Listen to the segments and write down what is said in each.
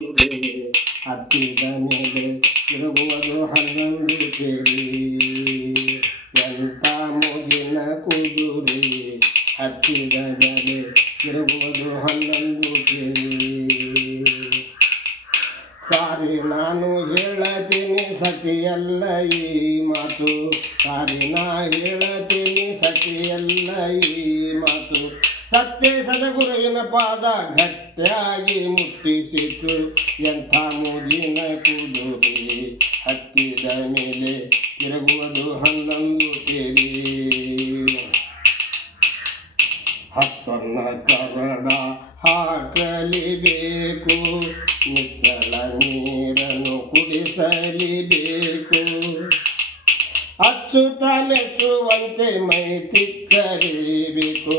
ಹತ್ತಿದ ಮೇಲೆ ತಿರುಗುವುದು 11 ಕೇರಿ ಎಂಥ ಮುಗಿನ ಕುದುರೆ ಹತ್ತಿದ ಮೇಲೆ ತಿರುಗುವುದು 11 ಕೇರಿ ಸಾರಿ ನಾನು ಹೇಳತೀನಿ ಸಖಿಯಲ್ಲ ಈ ಮಾತು ಸಾರಿ ನಾ ಹೇಳತೀನಿ ಸಖಿಯಲ್ಲ ಈ ಮಾತು ಸತ್ಯ ಸದಗುರುವಿನ ಪಾದ ಗಟ್ಟಿಯಾಗಿ ಮುಟ್ಟಿಸಿತು ಎಂಥ ಮುಗಿನ ಕುದುರೆ ಹತ್ತಿದ ಮೇಲೆ ತಿರುಗುವುದು 11 ಕೇರಿ ಹತ್ತನ್ನ ಕರಡ ಹಾಕಲಿಬೇಕು ನಿಚ್ಚಳ ನೀರನ್ನು ಕುಡಿಸಲಿಬೇಕು ಅಚ್ಚುತ ಮೆಚ್ಚುವಂತೆ ಮೈ ತಿಕ್ಕಲೇಬೇಕು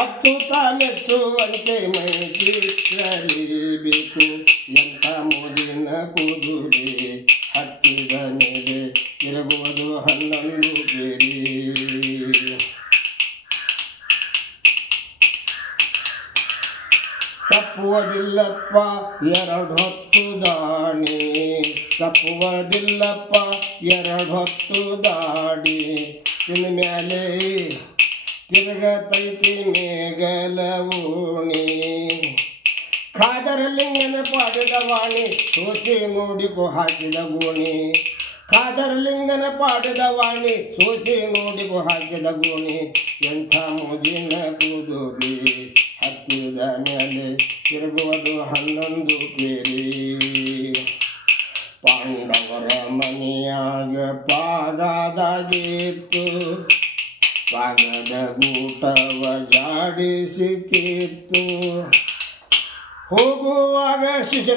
ಅಚ್ಚುತ ಮೆಚ್ಚುವಂತೆ ಮೈ ತಿಕ್ಕಲೇಬೇಕು ಎಂಥ ಮುಗಿನ ಕುದುರೆ ಹತ್ತಿದ ಮೇಲೆ ತಿರುಗುವುದು 11 ಕೇರಿ ತಪ್ಪುವುದಿಲ್ಲಪ್ಪ 2 ಹೊತ್ತು ದಾಣಿ ತಪ್ಪುವುದಿಲ್ಲಪ್ಪ 2 ಹೊತ್ತು ದಾಡಿ ಇನ್ಮೇಲೆ ತಿರುಗತೈತಿ ಮೇಗಲ ಓಣಿ ಖಾದರಲಿಂಗನ ಪಾದದ ವಾಣಿ ಸೋಸಿ ನೋಡಿಕೊ ಹಾಕಿದ ಗೋಣಿ ಖಾದರಲಿಂಗನ ಪಾದದ ವಾಣಿ ಸೋಸಿ ನೋಡಿಕೊ ಹಾಕಿದ ಗೋಣಿ ಎಂಥ ಮುಗಿನ ಕುದುರೆ ಹತ್ತಿದ ಮೇಲೆ ತಿರುಗುವುದು 11 ಕೇರಿ ಪಾಂಡವರ ಮನೆಯಾಗ ಪಾದದಾಗಿತ್ತು ಪಾದದ ಗೂಟವ ಜಾಡಿಸಿ ಕಿತ್ತು ಹೋಗುವಾಗ ಶಿಷ್ಯ